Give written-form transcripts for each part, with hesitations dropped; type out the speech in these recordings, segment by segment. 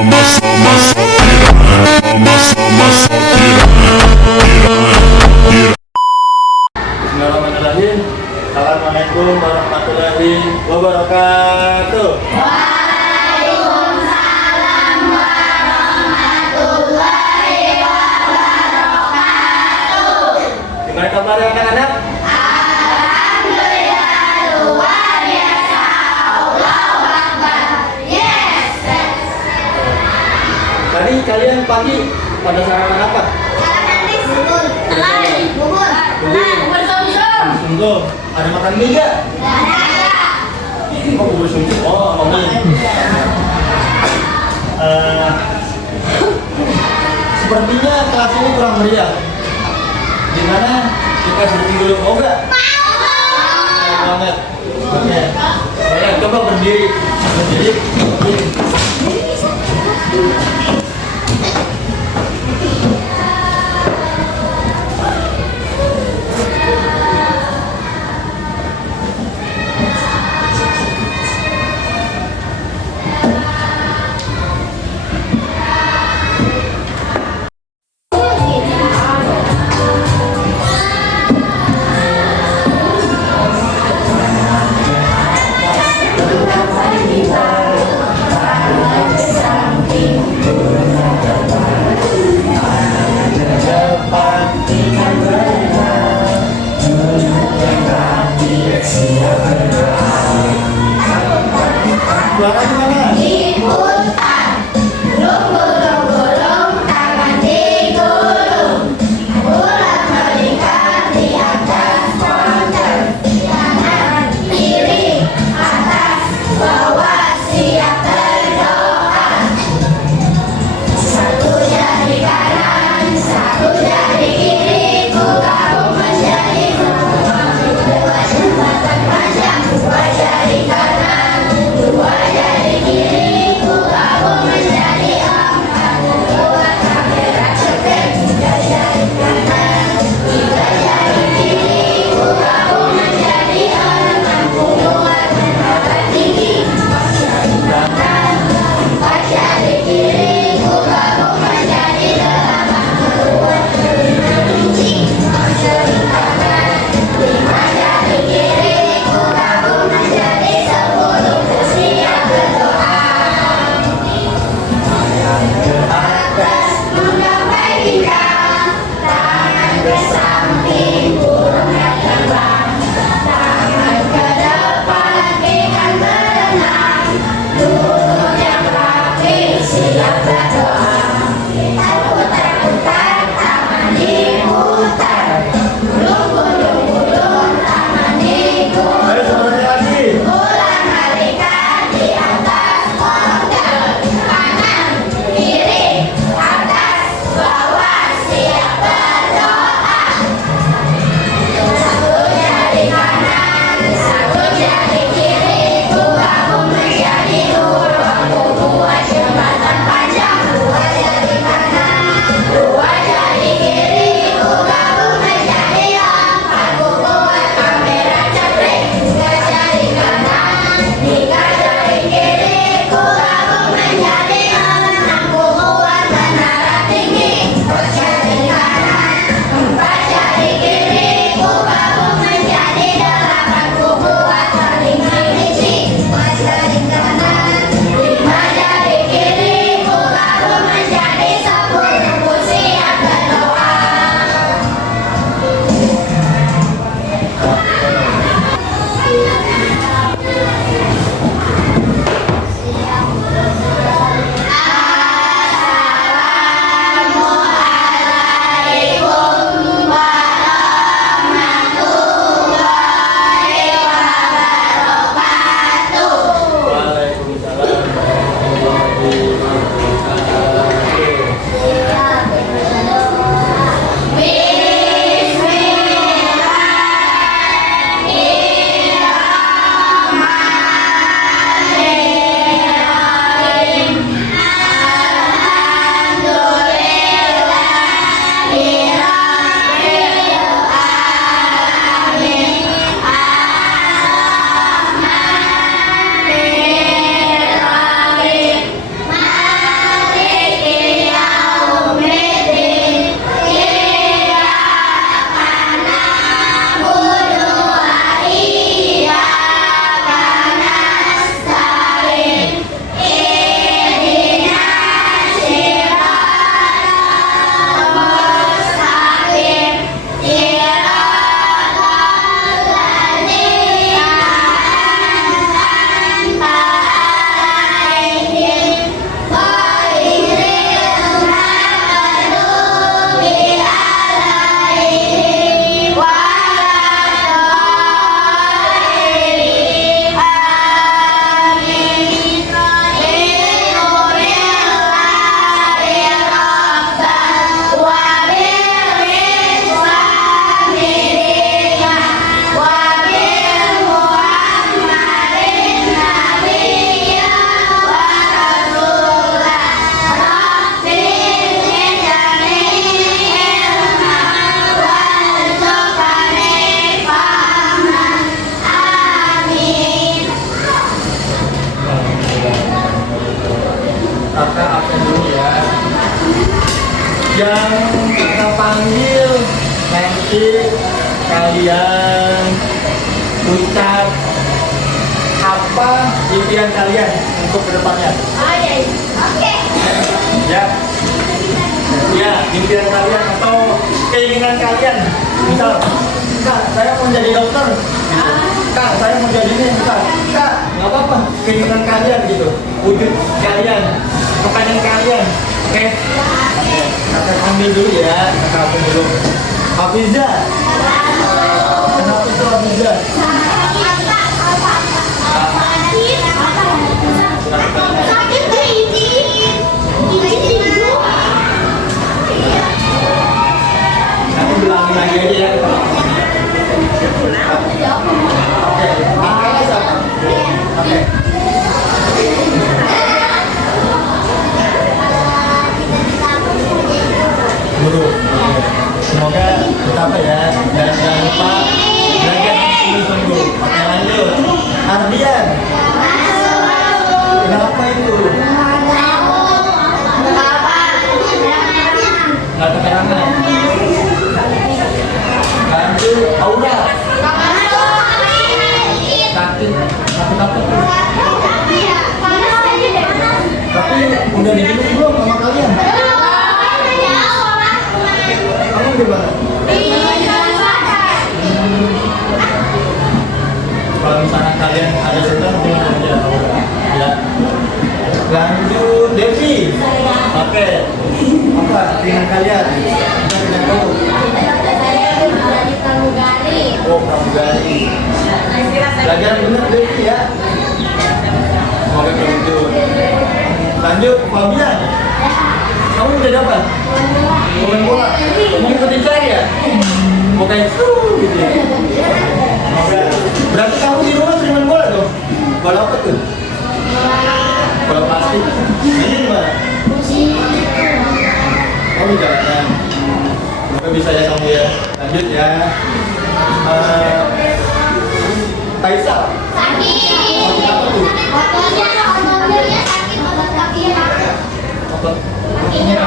Bismillahirrahmanirrahim. Assalamualaikum warahmatullahi wabarakatuh. Waalaikumsalam warahmatullahi wabarakatuh. Gimana kabarnya anak-anak? Alhamdulillah luar biasa. Allahu Akbar. Yes. Tadi kalian pagi pada sarapan apa? Bubur. Bubur. Bubur sumsum. Sungguh. Ada makan mie nggak? Oh, bubur sumsum. Oh, sama mie. Sepertinya kelas ini kurang meriah. Gimana kita syuting dulu? Mau nggak? Mau banget. Oke. Kalian coba berdiri. Berdiri. Suara gimana? Ikutan. Gulung-gulung, tangan digulung. Ulang melingkar di atas konter. Kanan, kiri, atas, bawah, siap berdoa. Satu jari kanan, satu jari kiri, ku gabung menjadi dua jembatan panjang, dua jari kanan, dua jari kiri, ku gabung menjadi empat. Dua kamera cepet, tiga jari kanan, tiga jari kiri, ku gabung menjadi enam. Buat mendapat tinggi, empat jari kanan, empat jari kiri, ku gabung menjadi delapan. Buat lima kunci, empat jari kanan, lima jari kiri, ku gabung menjadi 10. Siap berdoa. Atas menggapai bintang, tangan ke samping, burungnya terbang. Tangan ke depan, ikan berenang. Duduk yang rapi, siap berdoa. Putar-putar, tangan diputar. Gulung-gulung, tangan digulung. Ayo semuanya lagi. Ulang balikan di atas pondal. Kanan, kiri, atas, bawah, siap berdoa. Satu jari kanan, satu jari kiri, ku gabung menjadi dua. Ku buat jembatan panjang, dua kakak absen dulu ya. Yang kakak panggil nanti kalian ucap apa impian kalian untuk kedepannya. Oke. Ya, ya impian kalian atau keinginan kalian. Misal, kak saya mau jadi dokter. Gitu. Kak saya mau jadi ini. Misal, kak nggak apa-apa. Keinginan kalian gitu, wujud kalian, kepengen kalian. Oke. Kakak ambil dulu ya, kakak ambil dulu. Hafiza, kenapa itu Hafiza? Nanti bilangin lagi aja ya. Oke, makanya siapa? Oke. Guru. Semoga tercapai ya. Dan jangan lupa belajar sungguh-sungguh. Oke, lanjut. Ardian. Kenapa itu? Nggak keterangan. Lanjut, Aura. Sakit apa tuh? Tapi udah diminum belum sama kalian? Kamu gimana? Kalau misalnya kalian ada sedang bilang aja ya. Lanjut Devi. Oke. Apa dengan kalian? Kita tidak tahu. Oh, pramugari. Belajar benar Devi ya. Semoga lanjut. Lanjut Fabian. Kamu udah dapat? Main bola. Mau ikutin saya ya? Mau kayak gitu ya? Berarti kamu di rumah sering main bola dong? Bola apa tuh? Bola plastik. Ini gimana? Kamu jalanan. Semoga bisa ya kamu ya. Lanjut ya. Kaisa. Sakit apa tuh? Otot kakinya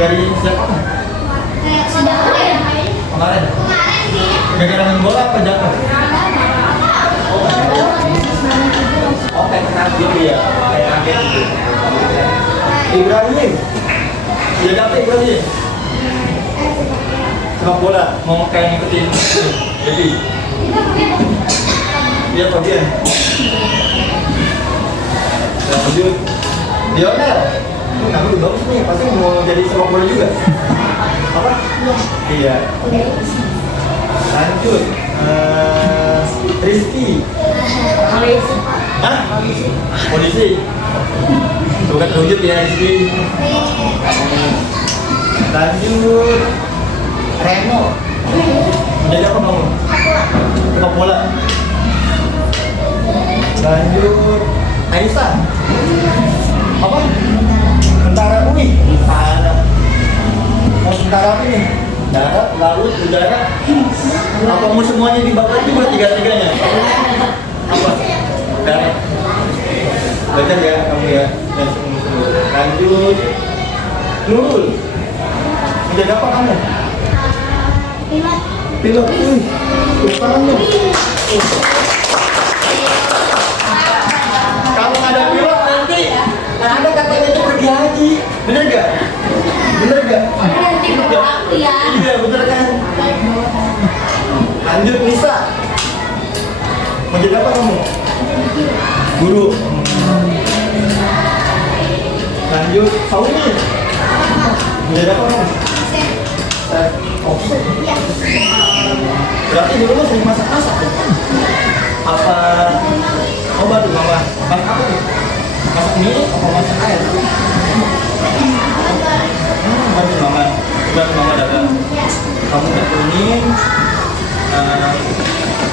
dari siapa? Kemarin. Gara-gara main bola apa jatuh? Oh, kayak kaki gitu ya, kayak kaget gitu. Ibrahim, dia dapat Ibrahim. Sepak bola, mau kayak ngikutin. Jadi, dia Fabian. Lanjut, Lionel. Nah, udah bagus nih, pasti mau jadi sepak bola juga. Apa? Iya. Lanjut, Rizky. Hah? Polisi. Coba terwujud ya Rizky. Lanjut, Reno. Menjadi apa kamu? Sepak bola. Lanjut, Aisyah. Apa? Tentara UI. Tentara. Mau tentara apa nih? Darat, laut, udara. Apa mau semuanya dibakar juga tiga-tiganya? Apa? Darat. Belajar ya kamu ya. Dan sungguh-sungguh. Lanjut. Nurul. Menjadi apa kamu? Pilot. Tangannya. Kalau nggak ada pilot nanti ada katanya itu pergi haji. Bener gak? Bener gak? Iya bener kan? Lanjut Nisa. Mau jadi apa kamu? Guru. Lanjut Saumi. Mau jadi apa kamu? Offset. Berarti dulu lo sering masak-masak tuh? Apa? Oh bantu mama. Masak apa tuh? Masak mie apa masak air? Bantu mama. Bantu mama dagang. Kamu daturin.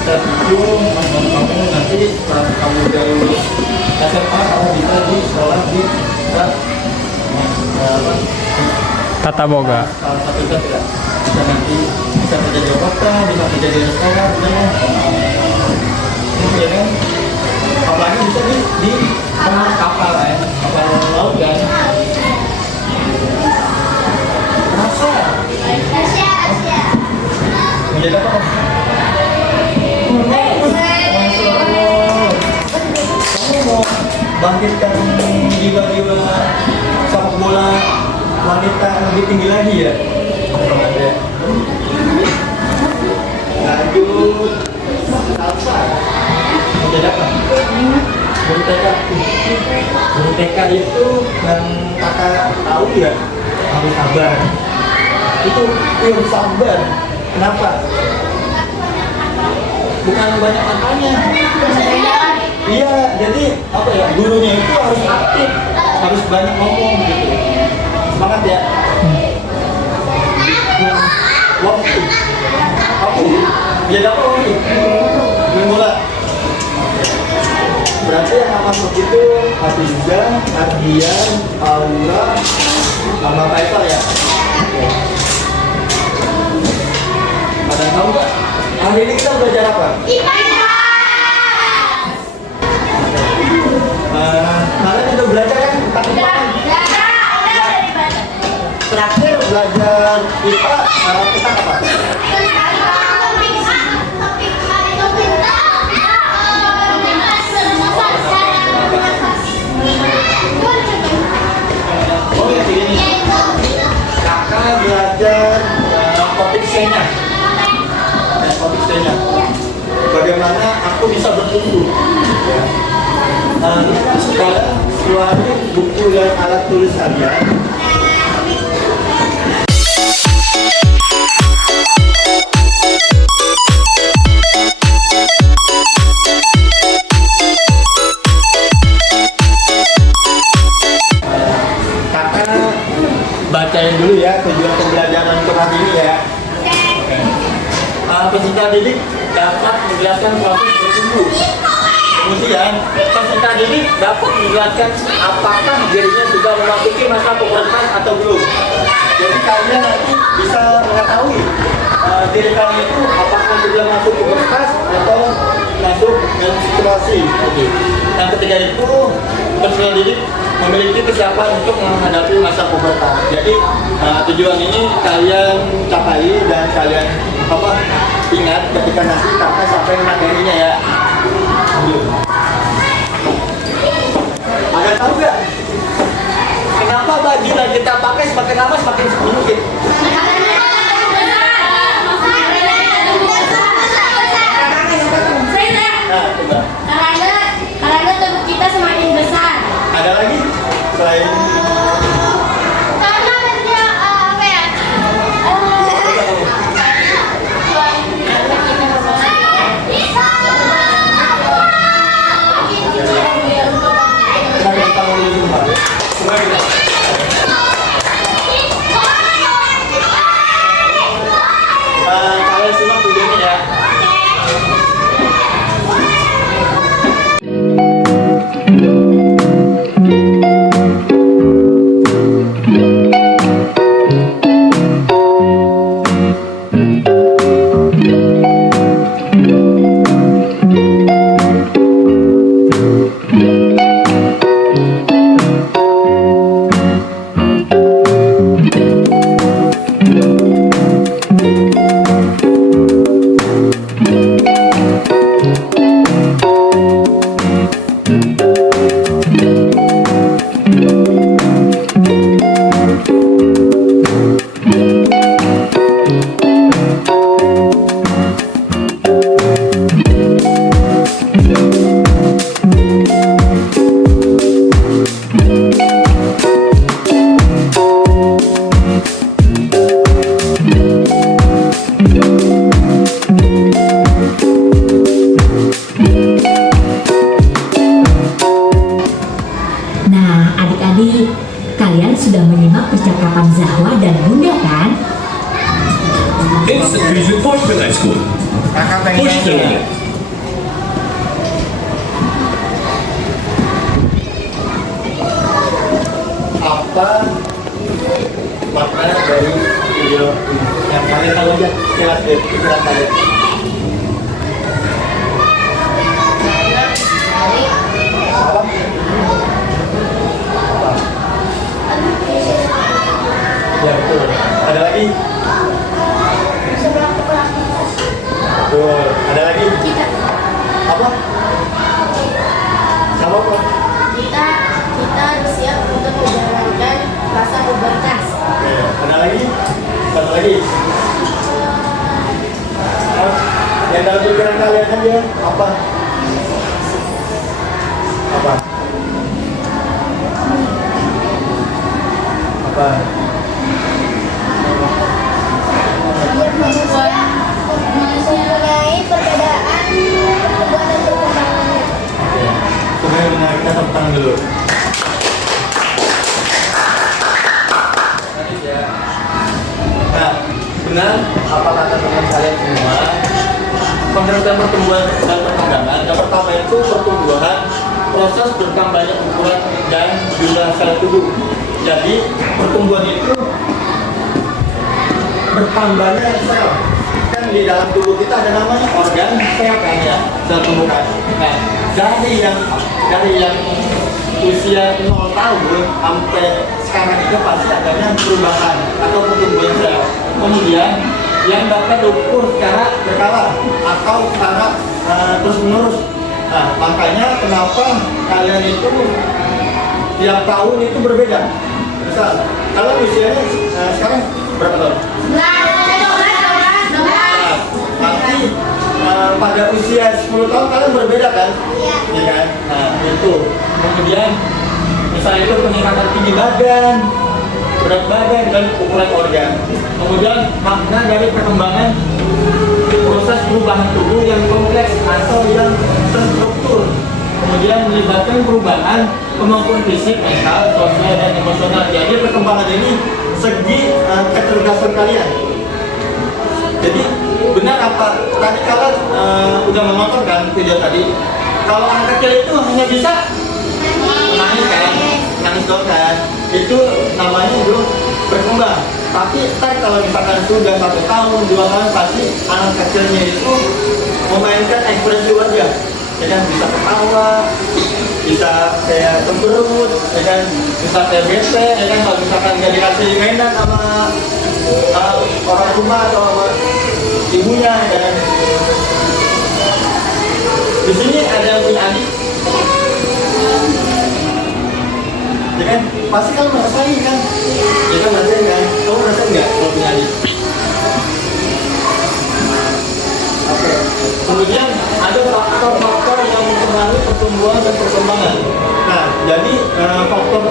Terjun, kamu nanti setelah kamu udah lulus SMA kamu bisa di sekolah di Tata Boga. salah satu tidak bisa nanti bisa kerja di kota, bisa kerja di restoran, ya kan? Apalagi bisa di kapal ya, kapal laut ya. bangkitkan jiwa-jiwa sepak bola wanita yang lebih tinggi lagi ya. Lanjut Alfa. Jadi apa? Guru TK. Guru TK itu yang kakak tahu ya, harus sabar. Itu pure sabar. Kenapa? Bukan banyak katanya. Iya, jadi apa ya? Gurunya itu harus aktif, harus banyak ngomong gitu. Semangat ya. Waktu. Aku. Ya dapat waktu. Main bola. Berarti yang masuk itu Hafizah, Ardian, Aura, sama Faisal ya. Pada tahu nggak? Hari ini kita belajar apa? Kalian udah belajar kan tentang IPA? Terakhir belajar IPA tentang apa? Oh ya begini. Kakak belajar topik C-nya. Topik C-nya. Bagaimana aku bisa bertumbuh? Ya. Sekarang keluarin buku dan alat tulis kalian. Bacain dulu ya tujuan pembelajaran untuk hari ini ya. Peserta didik dapat menjelaskan proses bertumbuh. Kemudian peserta didik dapat menjelaskan apakah dirinya sudah memasuki masa pubertas atau belum. Jadi kalian nanti bisa mengetahui diri kalian itu apakah sudah masuk pubertas atau masuk menstruasi. Oke. Yang ketiga itu peserta didik memiliki kesiapan untuk menghadapi masa pubertas. Jadi tujuan ini kalian capai dan kalian ingat ketika nanti kakak sampai materinya ya. Ada tahu nggak kenapa baju yang kita pakai semakin lama semakin sedikit? Nah, coba. Karena tubuh kita semakin besar. Ada lagi selain Karena dia apa ya? kenapa kita mau dulu Pak? Coba kita. Kalian simak videonya ya. Kalian sudah menyimak percakapan Zahwa dan Bunda kan? It's the Fusion Push for that school. Kakak pengen Push the nanya, limit. apa makna dari video yang kalian tahu aja jelas deh pikiran kalian. Apa? Ya betul. Ada lagi? Betul. Ada lagi? Apa? Sama apa? Kita lagi. Yang dalam pikiran kalian aja apa? Apa? Apa? Manusia mempunyai perbedaan pertumbuhan dan perkembangannya. Oke. Sebenarnya kita tepuk tangan dulu. Nah, benar apa kata teman kalian semua? Pengertian pertumbuhan dan perkembangan. Yang pertama itu pertumbuhan, proses bertambahnya ukuran dan jumlah sel tubuh. Jadi pertumbuhan itu bertambahnya sel. Kan di dalam tubuh kita ada namanya organ sel kan ya, sel tubuh kan. Nah, dari yang usia 0 tahun sampai sekarang itu pasti adanya perubahan atau pertumbuhan sel. Kemudian yang dapat diukur secara berkala atau secara terus menerus. Nah, makanya kenapa kalian itu tiap tahun itu berbeda. Misal, kalau usianya sekarang berapa tahun? Nanti pada usia 10 tahun kalian berbeda kan? Iya kan? Nah, itu. Kemudian misalnya itu peningkatan tinggi badan, berat badan, dan ukuran organ. Kemudian makna dari perkembangan proses perubahan tubuh yang kompleks atau yang terstruktur. Kemudian melibatkan perubahan kemampuan fisik, mental, sosial, dan emosional. Jadi perkembangan ini segi kecerdasan kalian. Jadi benar apa tadi kalian udah menonton kan video tadi? Kalau anak kecil itu hanya bisa menangis kan, nangis doang kan, itu namanya belum berkembang. Tapi ntar kalau misalkan sudah 1 tahun, 2 tahun, pasti anak kecilnya itu memainkan ekspresi wajah, ya kan, bisa ketawa, bisa kayak cemberut, ya kan, bisa kayak bete, ya kan, kalau misalkan nggak dikasih mainan sama orang rumah atau sama ibunya, ya kan. Di sini ada yang punya adik, ya kan, pasti kan merasain kan, ya kan, rasain kan, kamu rasain nggak kalau punya adik? Oke. Kemudian ada faktor-faktor yang mempengaruhi pertumbuhan dan perkembangan. Nah, jadi faktor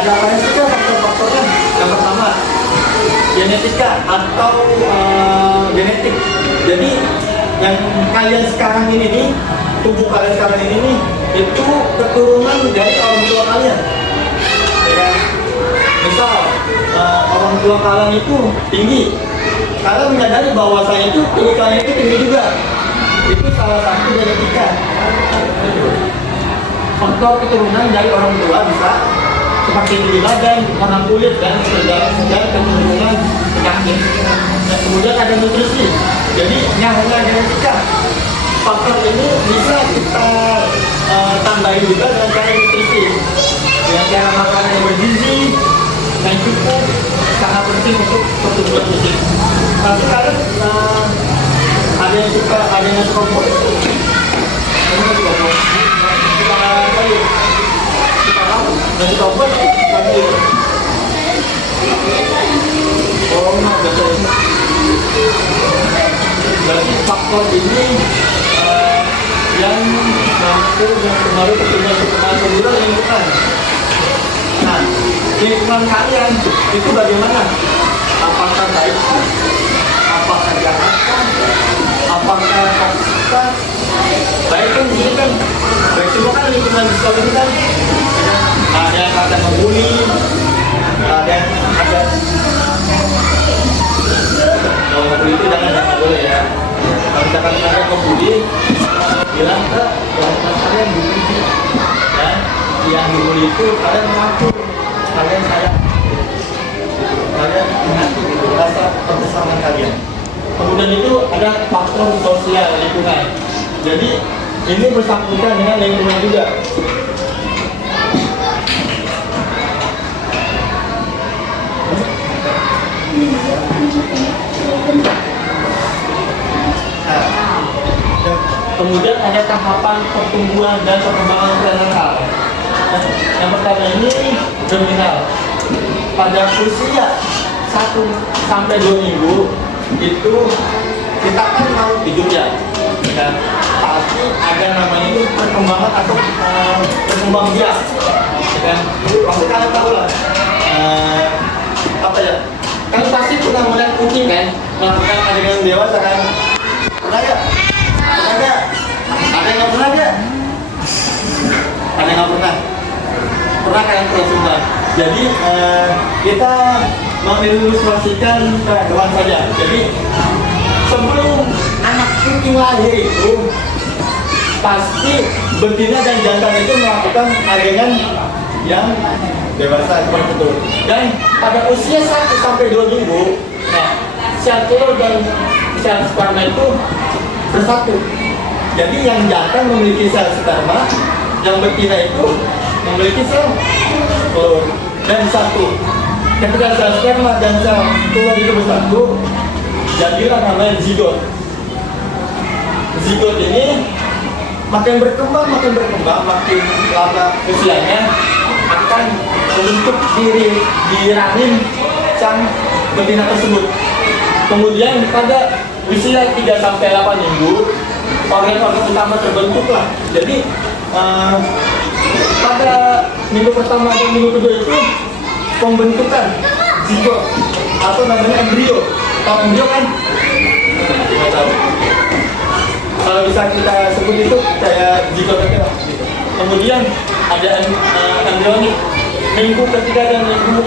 ada apa sih kan faktor-faktornya? Yang pertama genetika atau genetik. Jadi yang kalian sekarang ini nih, tubuh kalian sekarang ini nih, itu keturunan dari orang tua kalian. Ya kan? Misal orang tua kalian itu tinggi, kalian menyadari bahwa saya itu tinggi, kalian itu tinggi juga. Itu salah satu genetika. Faktor keturunan dari orang tua bisa seperti tinggi badan, warna kulit, dan segala kecenderungan penyakit. Dan kemudian ada nutrisi. Jadi hanya genetika. Faktor ini bisa kita tambahin juga dengan cara nutrisi, dengan cara makanan yang bergizi dan cukup, sangat penting untuk pertumbuhan fisik. Tapi kalian ada yang suka buat, Berarti faktor ini yang mampu mempengaruhi pertumbuhan tubuh lingkungan. Nah, lingkungan kalian itu bagaimana? Apakah baik? Apakah jahat? Apakah toksik? Baik kan di sini kan, baik semua kan lingkungan di sekolah ini kan. Ada yang akan membuli, ada yang ada. Kalau membuli itu jangan boleh ya. Kalau misalkan ada yang membuli, bilang ke kelas kalian dibuli, dan yang dibuli itu kalian mengaku, kalian sayang, kalian mengerti rasa kebersamaan kalian. Kemudian itu ada faktor sosial lingkungan. Jadi ini bersangkutan dengan lingkungan juga. Nah, kemudian ada tahapan pertumbuhan dan perkembangan prenatal. Yang pertama ini germinal. Pada usia 1 sampai 2 minggu itu kita kan mau tidur ya, dan pasti ada namanya itu perkembangan atau berkembang biak, dan pasti kalian tahu lah apa ya? Kalian pasti pernah melihat kucing kan melakukan adegan dewasa kan? Pernah nggak? Pernah nggak? Ada yang nggak pernah nggak? Ada yang nggak pernah? Pernah kalian pernah semua? Jadi kita mengilustrasikan ke hewan saja. Jadi sebelum anak kucing lahir itu pasti betina dan jantan itu melakukan adegan yang dewasa seperti itu. Dan pada usia 1 sampai 2 minggu, nah, sel telur dan sel sperma itu bersatu. Jadi yang jantan memiliki sel sperma, yang betina itu memiliki sel telur dan satu. Ketika sel sperma dan sel telur itu bersatu, jadilah namanya zigot. Zigot ini makin berkembang, makin lama usianya akan membentuk di rahim sang betina tersebut. Kemudian pada usia 3 sampai 8 minggu, organ-organ utama terbentuklah. Jadi pada minggu pertama dan minggu kedua itu pembentukan zigot atau namanya embrio. Tahu embrio kan? Tidak tahu. Kalau bisa kita sebut itu kayak zigot aja gitu. Kemudian ada embrionik minggu ketiga dan minggu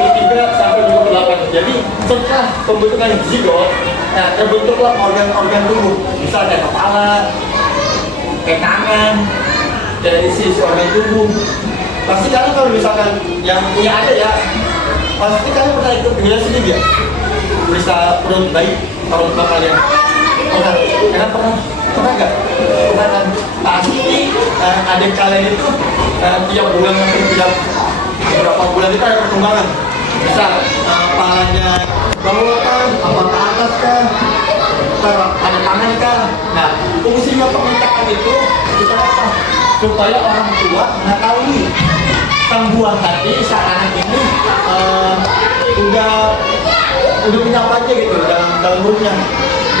ketiga sampai minggu ke-8. Jadi setelah pembentukan zigot, nah terbentuklah organ-organ tubuh. Misalnya kepala, kayak tangan, dari sisi organ tubuh. Pasti kalian kalau misalkan yang punya ada ya, pasti kalian pernah ikut penjelasan sedikit ya? Periksa perut bayi, perut kalian. Pernah? Kalian pernah? Pernah nggak? Pernah kan? Pasti adik kalian itu tiap bulan atau tiap beberapa bulan itu ada perkembangan. Bisa kepalanya bawah kan, apa ke atas kan, ada tangan kan. Nah, fungsinya pementakan itu kita apa? Supaya orang tua mengetahui sang buah tadi, sang anak ini udah punya apa aja gitu dalam perutnya.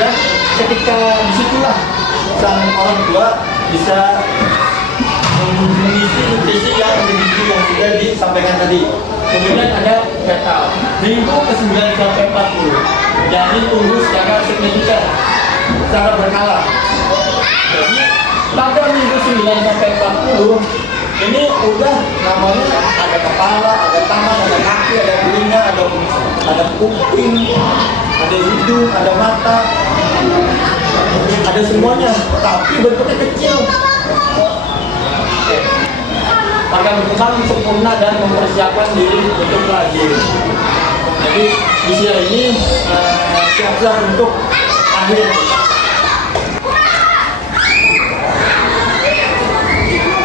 Dan ketika disitulah sang orang tua bisa mengisi nutrisi yang sudah disampaikan tadi. Kemudian ada fetal minggu ke-9 sampai 40, janin tumbuh secara signifikan, secara berkala. Jadi pada minggu 9 sampai 40 ini udah namanya ada kepala, ada tangan, ada kaki, ada telinga, ada kuping, ada hidung, ada mata, ada semuanya, tapi bentuknya kecil. Akan berkembang sempurna dan mempersiapkan diri untuk lahir. Jadi usia ini siap-siap untuk lahir.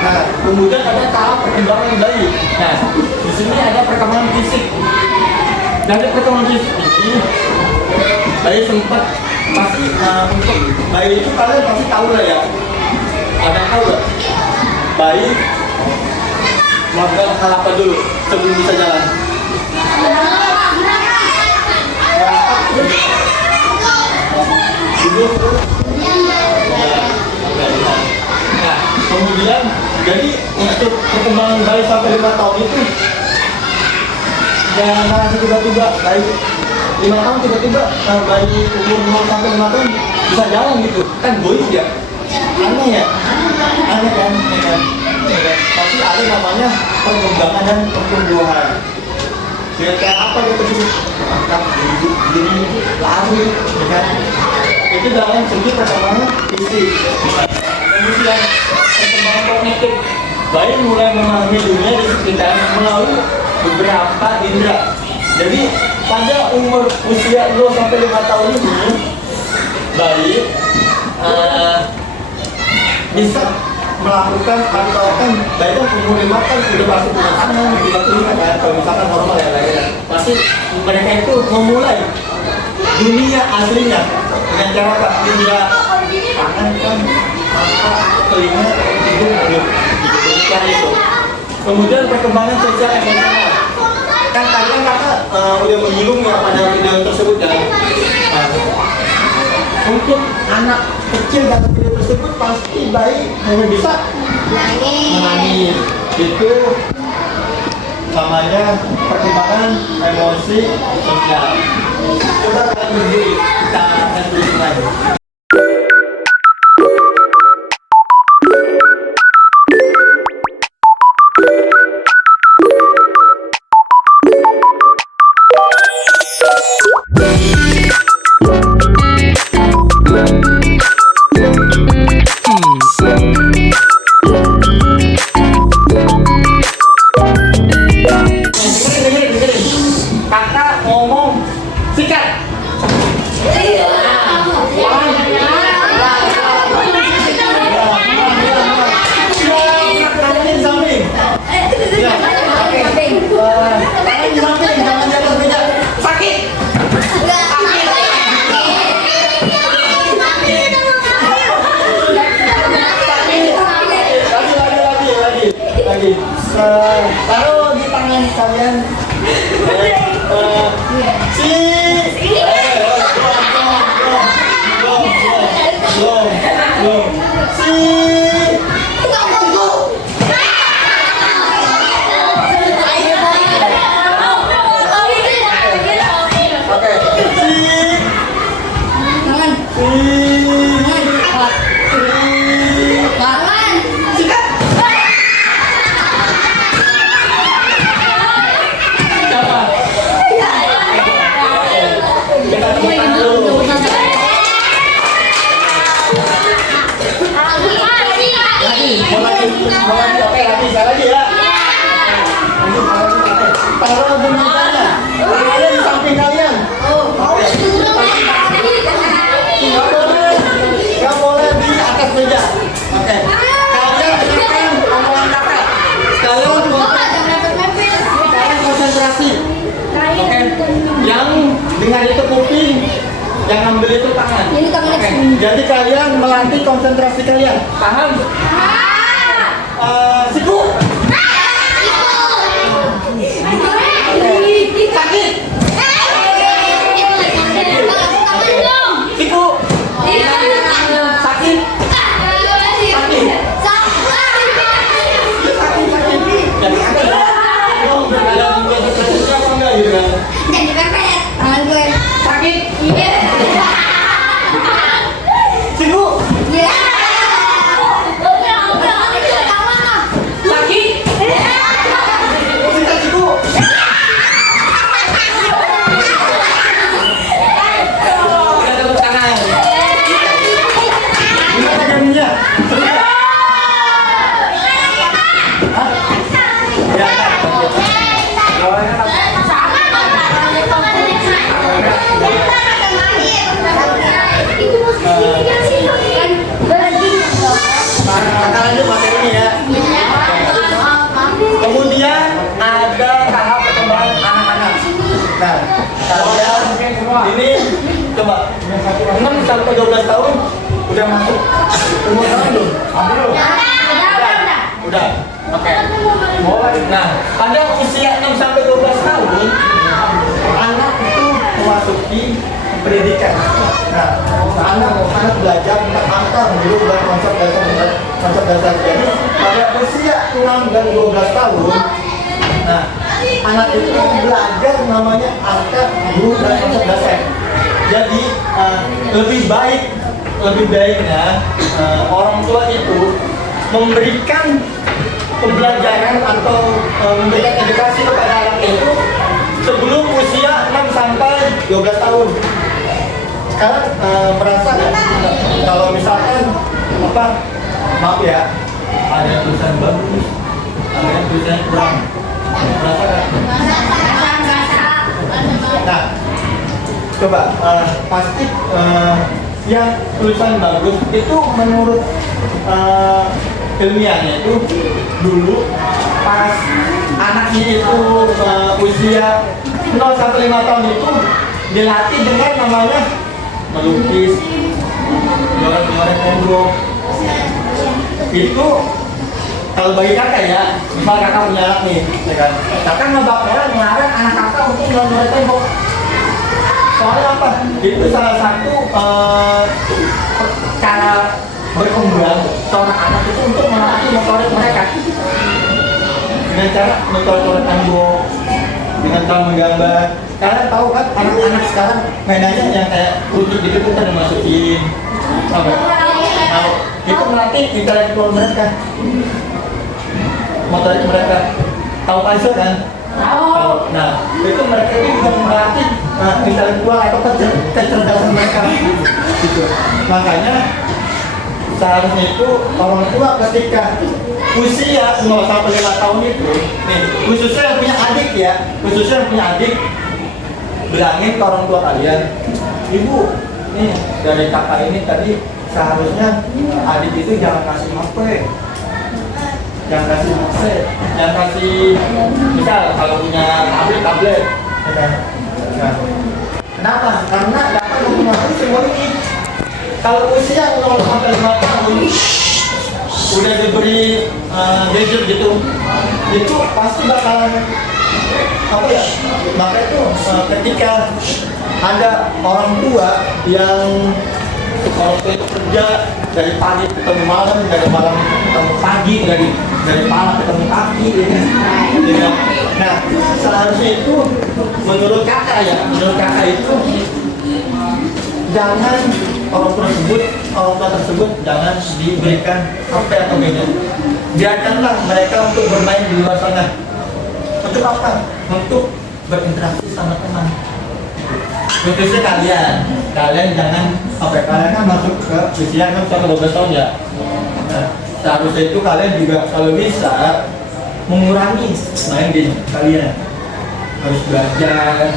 Nah, kemudian ada tahap perkembangan bayi. Nah, di sini ada perkembangan fisik. Dari perkembangan fisik ini, bayi sempat pasti untuk bayi itu kalian pasti tahu lah ya. Ada tahu nggak? Bayi melakukan hal apa dulu sebelum bisa jalan? Duduk. Nah, kemudian jadi untuk perkembangan bayi sampai 5 tahun itu jangan tiba-tiba bayi 5 tahun tiba-tiba bayi umur 0 sampai 5 tahun bisa jalan gitu kan, goib ya, aneh ya, aneh kan, ya kan? Pasti ada namanya perkembangan dan pertumbuhan. Kayak apa gitu sih? Angkat, duduk, diri, lari, ya kan? Itu dalam segi perkembangan fisik. Kemudian perkembangan kognitif, bayi mulai memahami dunia di sekitar melalui beberapa indera. Jadi pada umur usia 0 sampai 5 tahun ini bayi bisa melakukan atau kan bayi kan umur 5 kan sudah pasti punya tangan, punya telinga kan, kalau misalkan normal ya lahiran. Pasti mereka itu memulai dunia aslinya dengan cara apa? Dunia tangan kan, mata, telinga, hidung, bukan itu. Kemudian perkembangan sosial emosional. Kan tadi kan kakak udah menggilung ya pada video tersebut ya. Nah, untuk anak kecil dalam video tersebut pasti bayi hanya bisa menangis. Itu namanya perkembangan emosi sosial. Coba kalian berdiri, kita akan tulis lagi. Kakak ngomong sikat. Taruh di tangan kalian. Lagi ya. Taruh bunyinya. Ada di samping kalian. Nggak boleh di atas meja. Oke. Kalian dengarkan omongan kakak. Kalian konsentrasi. Oke. Yang dengar itu kuping, yang ambil itu tangan. Oke. Jadi kalian melatih konsentrasi kalian. Paham? Siku. Sakit. Siku. Sakit. Sakit. Siku. Lanjut materi ya. Kemudian ada tahap perkembangan anak-anak. Nah, kalian ini coba 6 sampai 12 tahun udah masuk umur tahun belum? Belum. Udah. Oke. Nah, pada usia 6 sampai 12 tahun anak itu memasuki pendidikan. Nah, anak belajar tentang angka, menurut dan konsep dasar. Jadi pada usia 6 dan 12 tahun, nah anak itu belajar namanya angka, huruf dan konsep dasar. Jadi lebih baiknya orang tua itu memberikan pembelajaran atau memberikan edukasi kepada anak itu sebelum usia 6 sampai 12 tahun. Sekarang merasa kalau misalkan maaf ya, ada tulisan bagus, ada tulisan kurang, merasa nggak? Nah, coba pasti yang tulisan bagus itu menurut ilmiahnya itu dulu pas anaknya itu usia 0 sampai 5 tahun itu dilatih dengan namanya melukis, goreng-goreng tembok. Itu kalau bagi kakak ya, misal kakak punya anak nih, ya kan? Kakak ngelarang anak kakak untuk noda tembok. Soalnya apa? Itu salah satu cara berkembang seorang anak itu untuk melatih motorik mereka dengan cara mencoret tembok, dengan cara menggambar. Kalian tahu kan anak-anak sekarang mainannya yang kayak rujuk gitu kita dimasukin apa? Tahu? Itu melatih intelektual mereka, motorik mereka. Tahu puzzle kan? Tahu. Nah, itu mereka ini juga melatih intelektual atau kecerdasan mereka. Gitu. Makanya seharusnya itu orang tua ketika usia 0 sampai 5 tahun itu, nih, khususnya yang punya adik ya, khususnya yang punya adik, bilangin ke orang tua kalian, ibu, nih dari kakak ini tadi seharusnya adik itu jangan kasih HP, jangan kasih HP, jangan kasih, misal kalau punya tablet, ya kan? Nah, kenapa? Karena dapat mempengaruhi semua ini. Kalau usia 0 sampai 5 tahun udah diberi gadget gitu, itu pasti bakalan apa ya? Maka itu ketika ada orang tua yang kalau itu kerja dari pagi ketemu malam, dari malam ketemu pagi, dari pala ketemu kaki, ya. Nah, seharusnya itu menurut kakak itu jangan orang tua tersebut jangan diberikan HP atau gadget. Biarkanlah mereka untuk bermain di luar sana. Untuk apa? Untuk berinteraksi sama teman. Khususnya kalian jangan sampai kalian kan masuk ke usia 6 sampai 12 tahun ya. Nah, seharusnya itu kalian juga kalau bisa mengurangi main game kalian. Harus belajar.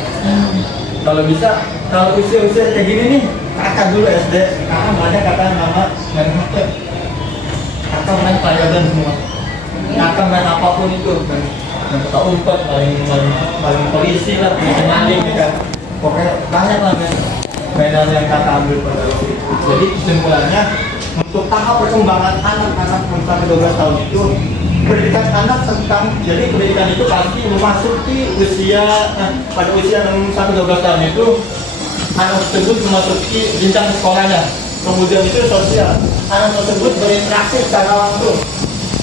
Kalau bisa, kalau usia-usia kayak gini nih, kakak dulu SD, kakak banyak kakak mama main HP, kakak main payadan semua, kakak main apapun itu, main peta umpet, main polisi lah, maling gitu kan, pokoknya banyak lah mainan yang kakak ambil pada waktu itu. Jadi kesimpulannya untuk tahap perkembangan anak-anak sampai 12 tahun itu pendidikan anak tentang, jadi pendidikan itu pasti memasuki usia pada usia 6 sampai 12 tahun itu anak tersebut memasuki jenjang sekolahnya. Kemudian itu sosial, anak tersebut berinteraksi secara langsung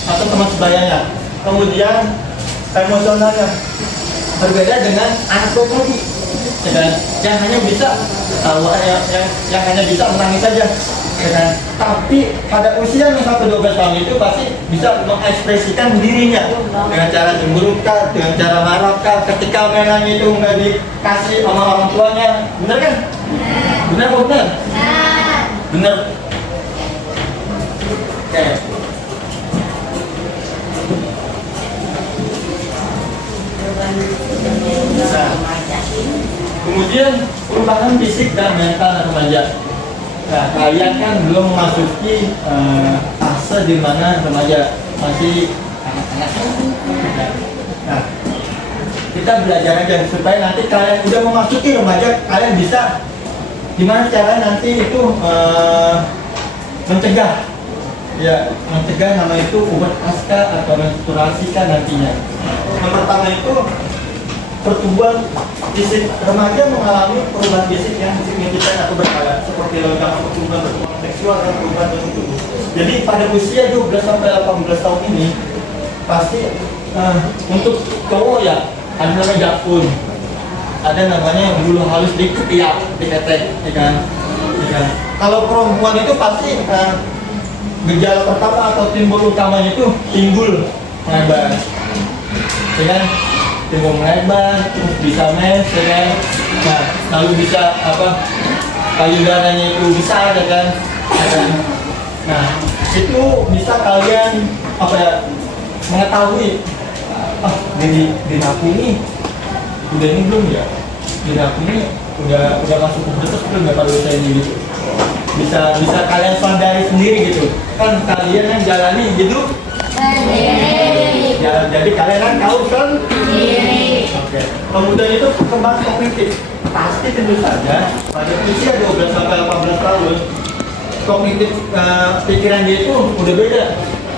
atau teman sebayanya. Kemudian emosionalnya berbeda dengan anak tadi, yang hanya bisa yang hanya bisa menangis saja. Ya, tapi pada usia 6 sampai 12 tahun itu pasti bisa mengekspresikan dirinya dengan cara cemberut, dengan cara marah, ketika mainannya itu nggak dikasih sama orang tuanya. Bener kan? Bener kok bener? Bener. Oke. Nah, kemudian perubahan fisik dan mental remaja. Nah, kalian kan belum memasuki fase di mana remaja masih anak-anak. Nah, kita belajar aja supaya nanti kalian udah memasuki remaja, kalian bisa gimana cara nanti itu mencegah nama itu pubertas pasca atau menstruasi kan nantinya. Yang pertama itu pertumbuhan fisik. Remaja mengalami perubahan fisik yang signifikan atau berkala seperti lonjakan pertumbuhan seksual dan perubahan bentuk tubuh. Jadi pada usia 12 sampai 18 tahun ini pasti untuk cowok ya ada namanya jakun, ada namanya bulu halus di ketiak, di ketek, ya kan? Kalau perempuan itu pasti gejala pertama atau timbul utamanya itu timbul melebar, ya kan? Timbul melebar, terus bisa mens, ya kan? Nah, lalu bisa payudaranya itu besar, ya kan? Nah, itu bisa kalian mengetahui di aku ini udah ini belum ya? Di aku ini udah masuk pubertas belum ya pada usia ini gitu? Bisa kalian sadari sendiri gitu kan, kalian yang jalani gitu sendiri ya, jadi kalian kan tahu sendiri. Oke. Kemudian itu perkembangan kognitif pasti tentu saja pada usia 12 sampai 18 tahun kognitif pikiran dia itu udah beda,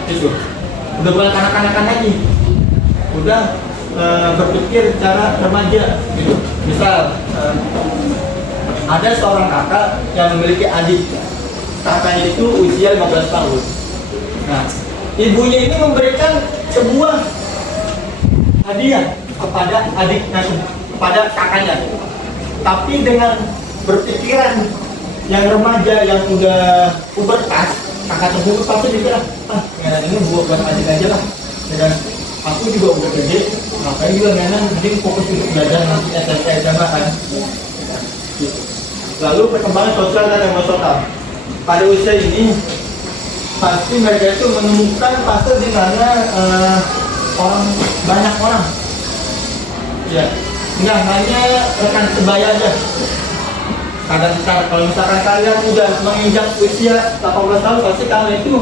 itu udah bukan kanak-kanakan lagi, udah berpikir secara remaja gitu. Misal ada seorang kakak yang memiliki adik, kakaknya itu usia 15 tahun. Nah, ibunya ini memberikan sebuah hadiah kepada adiknya, kepada kakaknya. Tapi dengan berpikiran yang remaja, yang udah pubertas, kakak tersebut pasti bilang, ini buat adik aja lah. Dan aku juga udah gede, ngapain juga mainan, mending fokus untuk belajar nanti SMP SMA kan. Lalu perkembangan sosial dan emosional. Pada usia ini pasti mereka itu menemukan fase di mana banyak orang, ya, nggak hanya rekan sebaya aja. Kadang-kadang kalau misalkan kalian udah menginjak usia 18 tahun, pasti kalian itu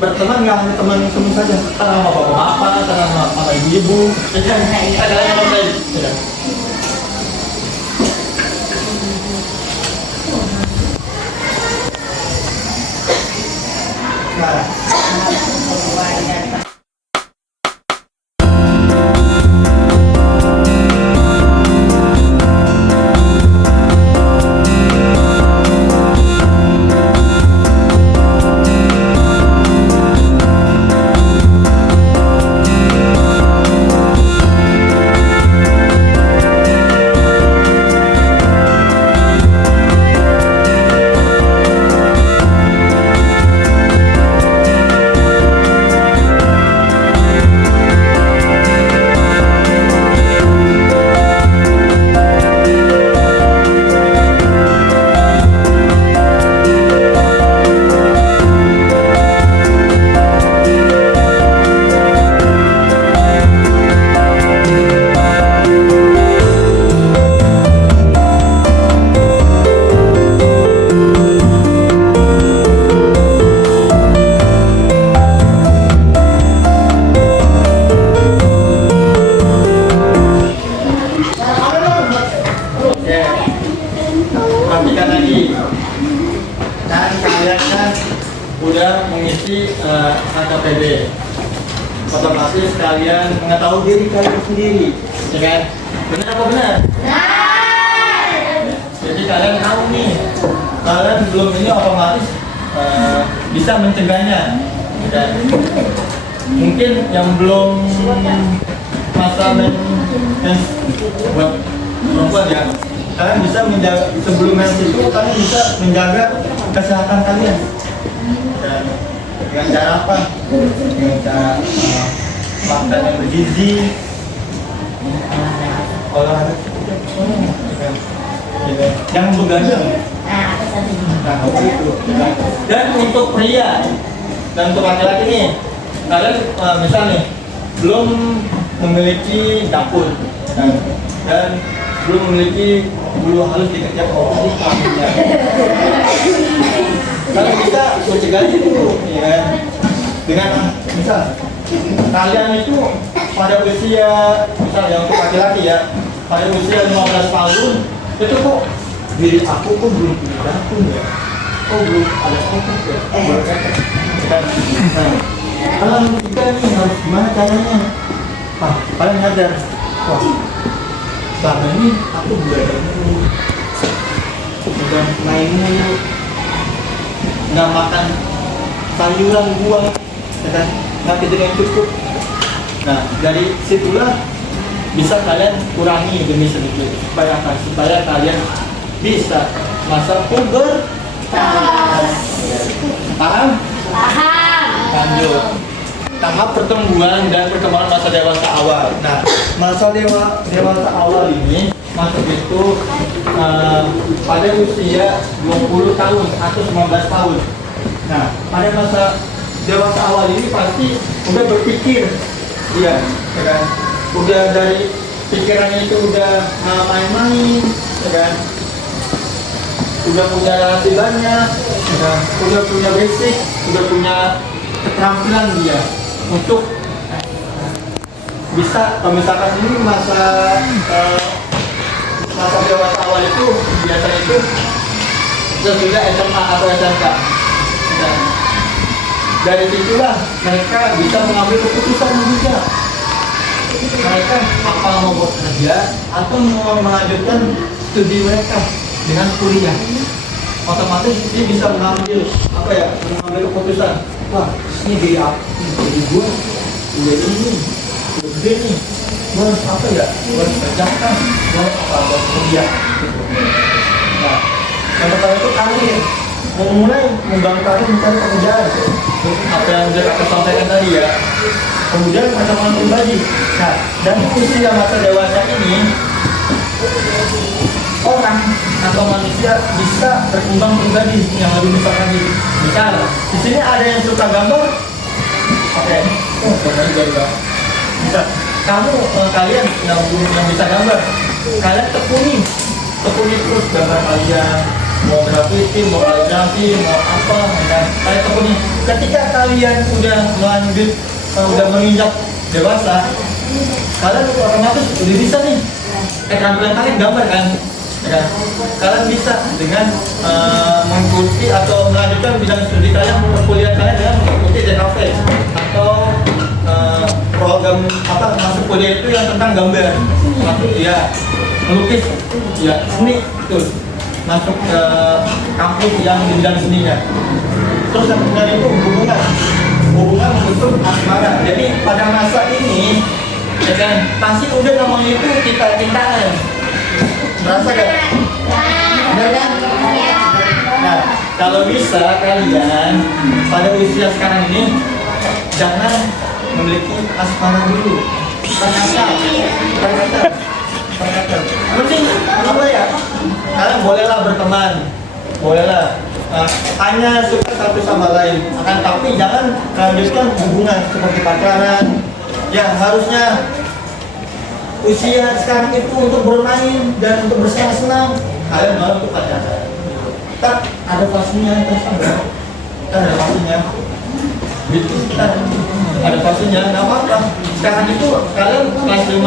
berteman nggak hanya teman-teman saja, karena sama bapak-bapak, karena sama ibu-ibu, ada yang lain. Perhatikan lagi, kan kalian kan udah mengisi KKPD, otomatis kalian mengetahui diri kalian sendiri, ya kan? Benar apa benar? Jadi kalian tahu nih, kalian belum ini otomatis bisa mencegahnya, ya kan? Mungkin yang belum masa buat perempuan ya, kalian bisa menjaga sebelum mens itu, kalian bisa menjaga kesehatan kalian. Dan dengan cara apa? Dengan cara makan yang bergizi, olahraga, jangan begadang. Nah, itu. Dan untuk pria dan untuk laki-laki nih, kalian misal nih belum memiliki dapur dan belum memiliki bulu halus di ketiak otot kambingnya. Kalian bisa mencegahnya dulu, ya kan? Dengan misal kalian itu pada usia, misal yang untuk laki-laki ya, pada usia 15 tahun itu kok diri aku kok belum punya dapur ya, kok belum ada otot ya, nah, kalau kita nih harus gimana caranya? Kalian sadar, wah, selama ini aku belajar mulu, udah main mulu, nggak makan sayuran buah, ya kan? Nggak tidur yang cukup. Nah, dari situlah bisa kalian kurangi demi sedikit supaya apa? Supaya kalian bisa masa pubertas. Paham? Paham. Lanjut. Tahap pertumbuhan dan perkembangan masa dewasa awal. Nah, masa dewasa awal ini masuk itu pada usia 20 tahun atau 19 tahun. Nah, pada masa dewasa awal ini pasti udah berpikir, iya, ya kan? Udah dari pikirannya itu udah main-main, ya kan? Udah punya relasi banyak, ya kan? Udah punya basic, udah punya keterampilan dia untuk bisa, kalau misalkan ini masa dewasa awal itu biasanya itu sesudah SMA atau SMK. Dan dari situlah mereka bisa mengambil keputusan yang bijak. mereka apa mau bekerja atau mau melanjutkan studi mereka dengan kuliah, otomatis dia bisa mengambil apa ya, mengambil keputusan. Wah, ini biaya jadi gue udah ini udah gede nih, gue harus apa ya, gue harus kerjakan, gue harus apa, gue harus kuliah gitu. Nah, yang pertama itu karir, mau mulai membangun karir, mencari pekerjaan. Apa yang sudah aku sampaikan tadi ya. Kemudian perkembangan pribadi. Nah, dari usia masa dewasa ini, orang atau manusia bisa berkembang pribadi yang lebih besar lagi. Misal, di sini ada yang suka gambar. Oke, gambarnya jadi bang. Bisa. Kamu kalian yang bisa gambar, kalian tekuni terus gambar kalian. Mau graffiti, mau kaligrafi, mau apa, dan kalian tekuni. Ketika kalian udah lanjut, udah menginjak dewasa, kalian otomatis udah bisa nih. Keterampilan kalian gambar kan? Ya, kalian bisa dengan mengikuti atau melanjutkan bidang studi kalian, perkuliahan kalian dengan mengikuti DKV atau program apa masuk kuliah itu yang tentang gambar, masuk ya melukis, ya seni tuh, masuk ke kampus yang di bidang seninya. Terus yang kemudian itu hubungan membentuk asmara. Jadi pada masa ini, ya kan, pasti udah namanya itu cinta-cintaan. Merasa gak? Benar kan? Nah, kalau bisa kalian pada usia sekarang ini jangan memiliki asmara dulu. Ternyata. Mending apa ya? Kalian bolehlah berteman, bolehlah hanya suka satu sama lain. Akan tapi jangan lanjutkan hubungan seperti pacaran. Ya harusnya usia sekarang itu untuk bermain dan untuk bersenang-senang, kalian mau untuk pacaran. Tak ada fasenya, ada fasenya. Gitu, ada fasenya, nggak apa-apa. Sekarang itu kalian kelas 5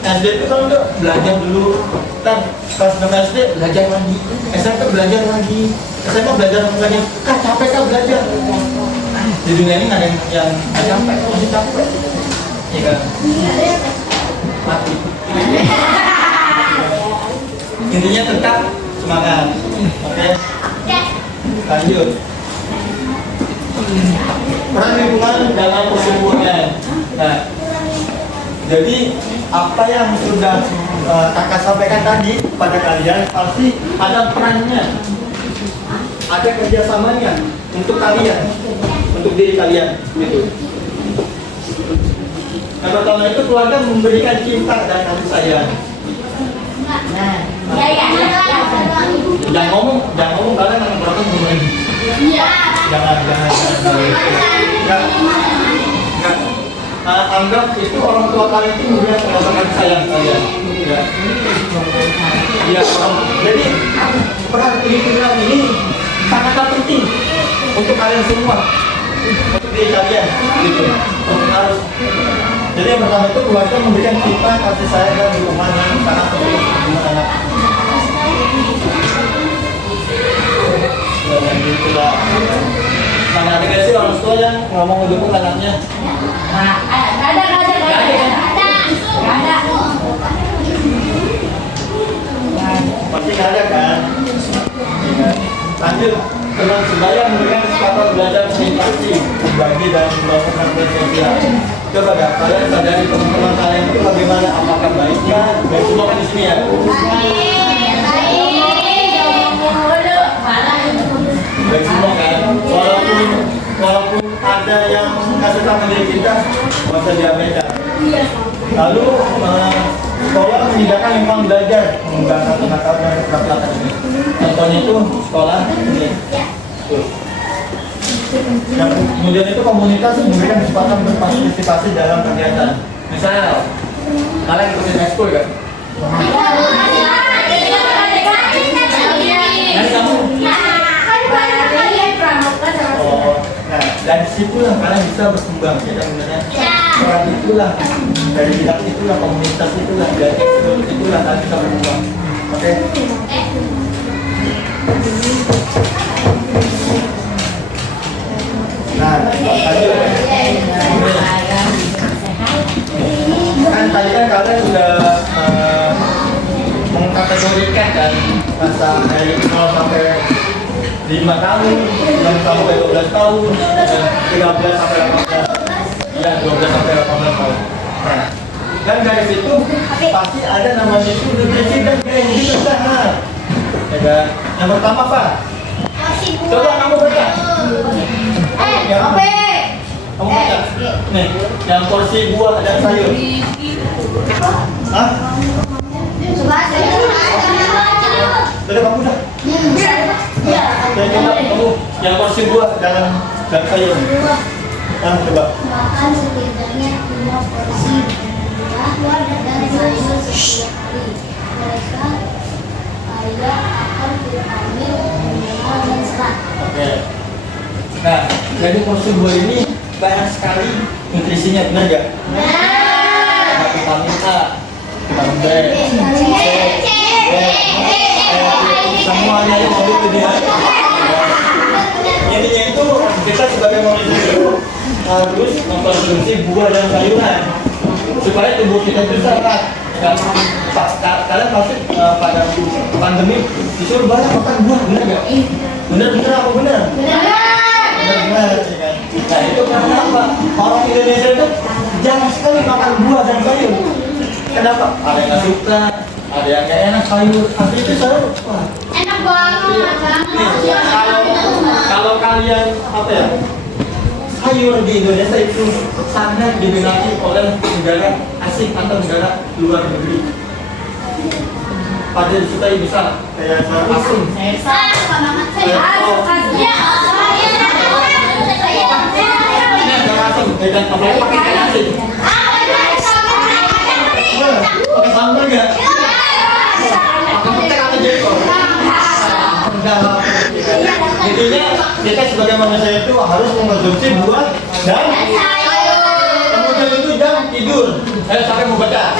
SD itu kan udah belajar dulu. Kan kelas 6 SD belajar lagi, SMP belajar lagi, SMA belajar lagi. Kak capek kak belajar. Di dunia ini nggak ada yang capek, masih capek. Iya kan? Mati. Intinya tetap semangat. Oke. Lanjut. Peran lingkungan dalam pertumbuhan. Nah, jadi apa yang sudah kakak sampaikan tadi pada kalian pasti ada perannya, ada kerjasamanya untuk kalian, untuk diri kalian, gitu. Yang pertama itu keluarga memberikan cinta dan kasih sayang. Jangan ngomong kalian akan berapa ngomong. Jangan. Anggap itu orang tua kalian itu memberikan rasa kasih sayang kalian. Ya. Jadi peran lingkungan ini sangat penting untuk kalian semua, untuk diri kalian, gitu. Harus. Jadi yang pertama itu keluarga memberikan cinta, kasih sayang dan dukungan yang sangat penting untuk anak. Dan itulah. Mana ada gak sih orang tua yang ngomong ngedukung anaknya? Ada. Pasti nggak ada kan? Lanjut, teman sebaya memberikan kesempatan belajar meditasi, berbagi dan membangun hubungan sosial. Coba gak kalian sadari teman-teman kalian itu bagaimana? Apakah baiknya? Baik semua kan di sini ya? Baik semua kan? Walaupun ada yang nggak suka menjadi kita, masa diabaikan. Lalu sekolah menyediakan lingkungan belajar, mengembangkan pengetahuan dan keterampilan ini. Contohnya itu sekolah ini. Yang kemudian itu komunitas memberikan kesempatan berpartisipasi dalam kegiatan. Misal, kalian ikutin ekskul kan? Dan kamu? Nah, dari situlah kalian bisa berkembang, ya kan benernya? Peran itulah, dari bidang itulah, komunitas itulah, dari ekskul itulah kalian bisa berkembang. Oke? Nah, lanjut. Kan kan kalian sudah mengkategorikan kan masa dari 0 sampai 5 tahun, 6 sampai 12 tahun, dan 13 sampai 18, ya 12 sampai 18 tahun. Nah, dan dari situ pasti ada namanya itu nutrisi dan gaya hidup sehat. Ya kan? Yang pertama apa? Coba kamu baca. Yang apa? Kamu baca. Nih, yang porsi buah dan sayur. Hah? Sudah kamu dah. Dan coba kamu yang porsi buah dan sayur. Coba. Makan setidaknya 5 porsi buah dan sayur setiap hari. Mereka kaya akan vitamin, mineral, dan serat. Oke. Nah, jadi porsi buah ini banyak sekali nutrisinya, benar nggak? Ada vitamin A, vitamin B, C, D, semuanya itu itu dia. Intinya itu kita sebagai manusia itu harus mengkonsumsi buah dan sayuran supaya tubuh kita itu sehat. Kalian masuk pada pandemi disuruh banyak makan buah, benar nggak? Benar apa benar? Benar, ya kan? Nah itu karena apa? Orang Indonesia itu jarang sekali makan buah dan sayur. Kenapa? Ada yang nggak suka, ada yang nggak enak sayur. Tapi itu sayur, wah. Enak banget. Kalau kalian apa ya? Sayur di Indonesia itu sangat diminati oleh negara asing atau negara luar negeri. Pada disukai bisa kayak sayur asing. Dengan apalagi pakai ikan asin. Pakai sambal nggak? Pakai petek atau jengkol? Enggak. Intinya kita sebagai manusia itu harus mengkonsumsi buah dan kemudian itu jam tidur. Sampai mau baca.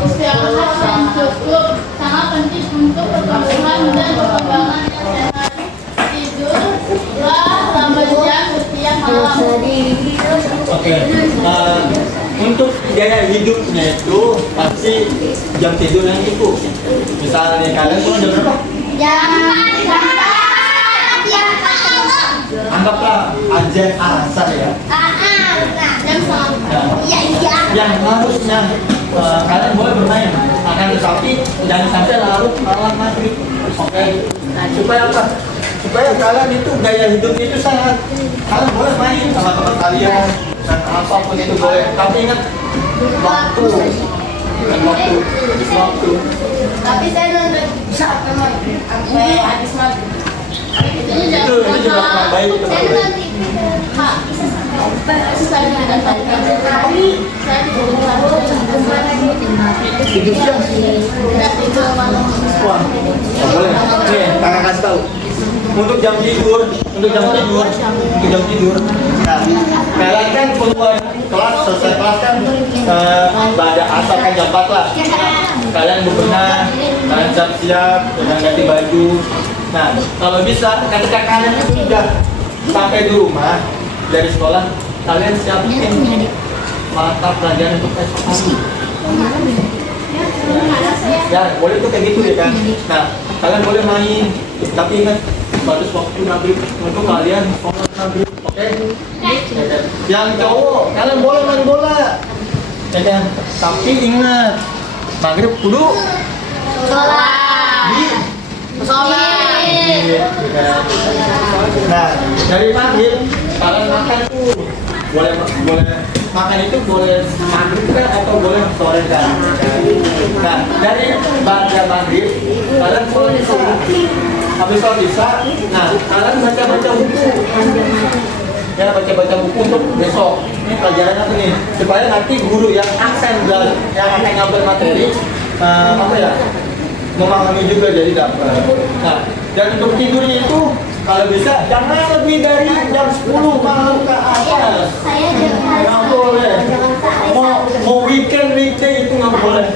Istirahat yang cukup sangat penting untuk pertumbuhan dan perkembangan yang sehat. Tidurlah selama jam setiap malam. Oke. Untuk gaya hidupnya itu pasti jam tidur yang cukup. Misalnya kalian semua jam berapa? Anggaplah azan asar ya. Yang harusnya kalian boleh bermain, akan tetapi jangan sampai larut malam maghrib. Oke. Supaya apa? Supaya kalian itu gaya hidupnya itu sehat. Kalian boleh main sama teman kalian dan apapun itu boleh. Tapi ingat waktu. Tapi saya nonton sampai habis maghrib. Itu juga kurang baik, itu kurang baik. Saya tidak Tidur siang. tidur malam. Wah, nggak boleh. Nih, kakak kasih tahu. Untuk jam tidur. Nah, kalian kan keluar kelas, selesai kelas kan pada asal kan jam 4 lah. Kalian berbenah, kalian siap-siap dengan ganti baju. Nah, kalau bisa ketika kalian sudah sampai di rumah dari sekolah, kalian siapin mata pelajaran untuk esok hari. Ya, boleh tuh kayak gitu ya kan. Nah, kalian boleh main, tapi ingat batas waktu maghrib untuk kalian sholat maghrib, oke? Yang cowok, kalian boleh main bola, ya kan? Tapi ingat maghrib kudu Nah, dari maghrib kalian makan tuh boleh makan itu boleh maghrib kan atau boleh sore kan. Nah, dari maghrib kalian boleh habis sholat isya. Nah, kalian baca buku. Ya, baca buku untuk besok. Ini pelajaran apa nih? Supaya nanti guru yang akan ngambil materi apa ya? Memahami juga jadi dapat. Nah, dan untuk tidurnya itu kalau bisa jangan lebih dari jam 10 malam ke atas. Nggak boleh. Mau weekend weekday itu nggak boleh.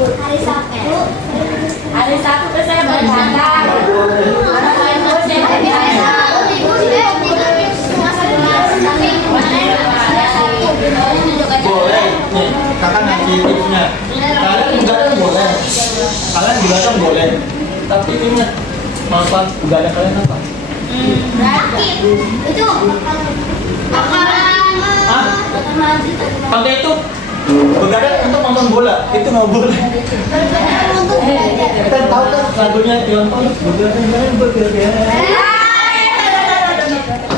Hari Sabtu saya bercanda. kalian begadang boleh, kalian begadang boleh, tapi ingat manfaat begadang kalian apa? Itu makanan. Ah, pakai itu begadang untuk nonton bola, itu nggak boleh. Untuk belajar. Kita tahu kan lagunya Tionton, begadang.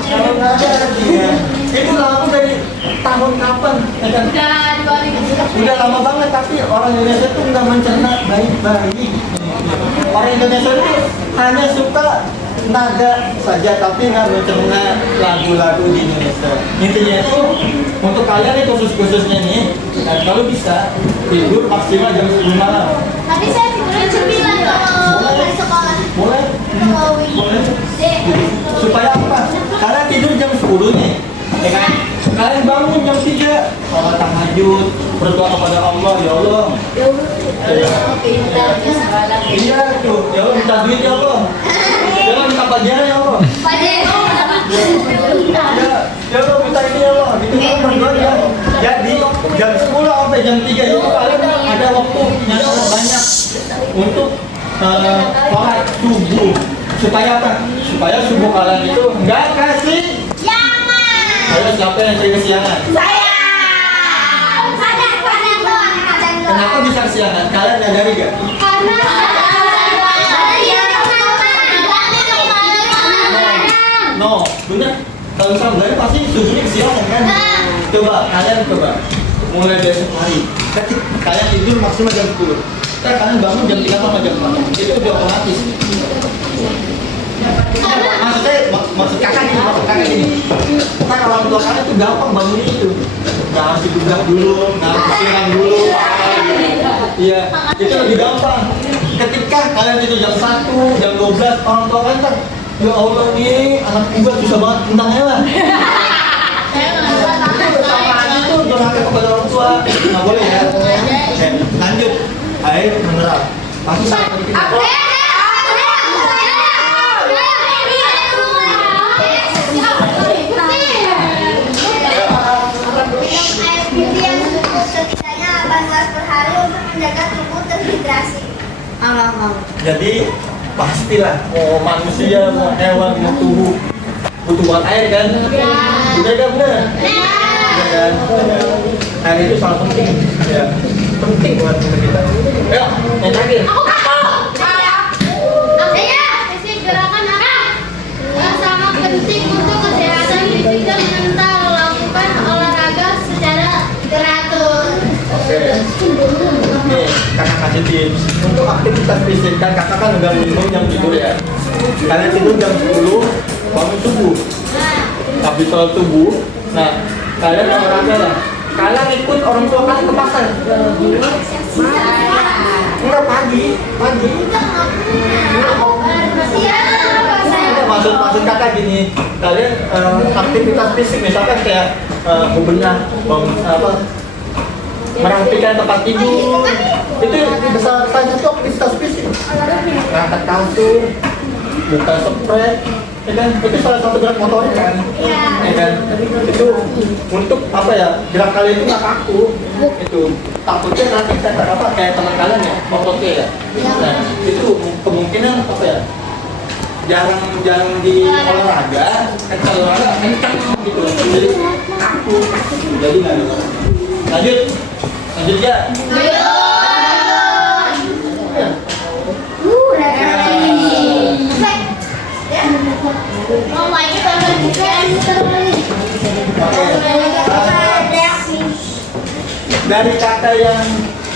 Kalau nggak ada dia, itu lagu dari tahun kapan? Ya kan? Udah 2000. Udah lama banget, tapi orang Indonesia tuh nggak mencerna baik-baik. Orang Indonesia itu hanya suka nada saja, tapi nggak mencerna lagu-lagu di Indonesia. Intinya itu untuk kalian nih khususnya nih, dan kalau bisa tidur maksimal jam 10 malam. Tapi saya tidurnya 9 kalau dari sekolah. Boleh? Boleh. Supaya apa? Kalian tidur jam 10 nih, ya kan? Kalian bangun jam 3, sholat tahajud, berdoa kepada Allah, ya Allah. Iya tuh, ya Allah minta duit ya Allah. Ya Allah minta pelajaran ya Allah. Ya Allah minta ini ya Allah. Gitu kan berdoa ya. Jadi jam 10 sampai jam 3 itu kalian ada waktu yang sangat banyak untuk sholat subuh. Supaya apa? Supaya subuh kalian itu enggak kasih. Ayo siapa yang sering kesiangan? Kenapa bisa kesiangan? Kalian nyadari gak? No, bener. Kalau misalnya belajar pasti subuhnya kesiangan kan? Coba, kalian coba. Mulai besok hari. Ketika kalian tidur maksimal jam 10. Kalian bangun jam 3 sama jam 4. Itu udah otomatis. Maksud kakak gini. Kan orang tua kalian itu gampang bangunnya itu. Nggak harus dibuka dulu, nggak harus disiram dulu. Iya, itu lebih gampang. Ketika kalian itu jam 1, jam 12, orang tua kalian kan, ya Allah nih, anak gua susah banget tentangnya lah. Itu sama aja tuh, durhaka kepada orang tua. Nggak boleh ya. Oke, lanjut. Ayo menerap. Pasti sangat penting. Setidaknya 8 gelas per hari untuk menjaga tubuh terhidrasi. Jadi pastilah mau manusia, mau hewan, mau tubuh butuh buat air kan? Udah kan bener? Udah kan? Air itu sangat penting, ya. Penting buat kita. Ayo, yang terakhir. Gerakan apa yang sangat penting untuk kesehatan fisik dan mental? Lakukan olahraga secara teratur. Oke. Nih, kakak kasih tips untuk aktivitas fisik. Kan kakak kan udah minum jam tidur ya. Kalian tidur jam 10, bangun subuh. Habis sholat subuh, nah kalian olahraga lah. Kalian ikut orang tua kalian ke pasar. Enggak pagi. Maksud kakak gini, kalian aktivitas fisik misalkan kayak bebenah, merapikan tempat tidur, itu besar itu aktivitas fisik. Ngangkat kasur, buka spray, ya kan? Itu salah satu gerak motorik kan, ya kan? Itu untuk apa ya? Gerak kalian itu nggak kaku, itu takutnya nanti kayak teman kalian ya, ototnya ya. Nah, itu kemungkinan apa ya? Jarang di olahraga, kalau olahraga kencang gitu, jadi kaku, jadi nggak ada. Lanjut ya. Dari kata yang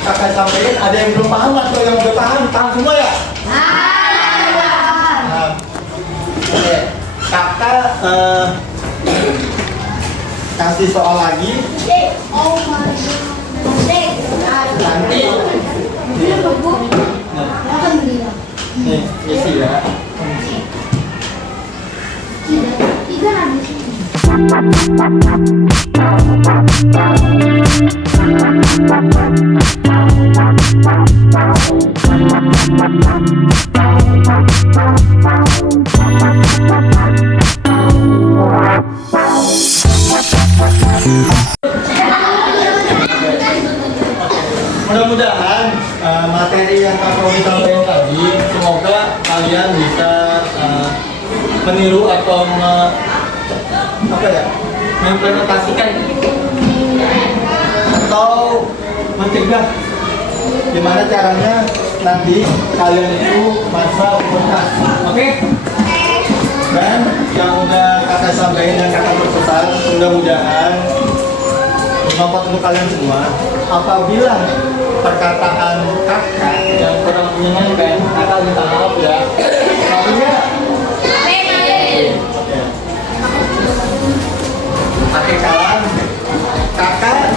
kakak sampaikan, ada yang belum paham atau yang udah paham? Paham semua ya? Oke, kakak kasih soal lagi. Nanti nih isi ya. Mudah-mudahan mudah-mudahan materi yang Kak Romi sampaikan tadi semoga kalian bisa meniru atau mengimplementasikan atau mencegah gimana caranya nanti kalian itu masa universitas. Oke? Dan yang udah kakak sampaikan dan kakak berpesan, mudah-mudahan bermanfaat untuk kalian semua. Apabila perkataan kakak yang kurang menyenangkan, kakak minta maaf ya. Maksudnya akhir kalam kakak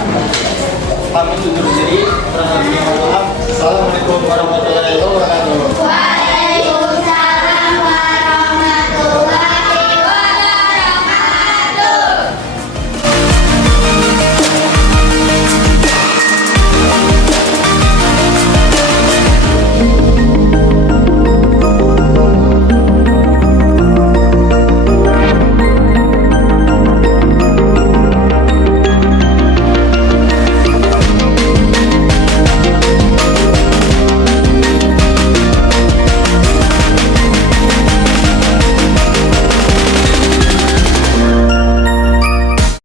pamit undur diri. Kurang lebihnya mohon maaf. Assalamualaikum warahmatullahi wabarakatuh.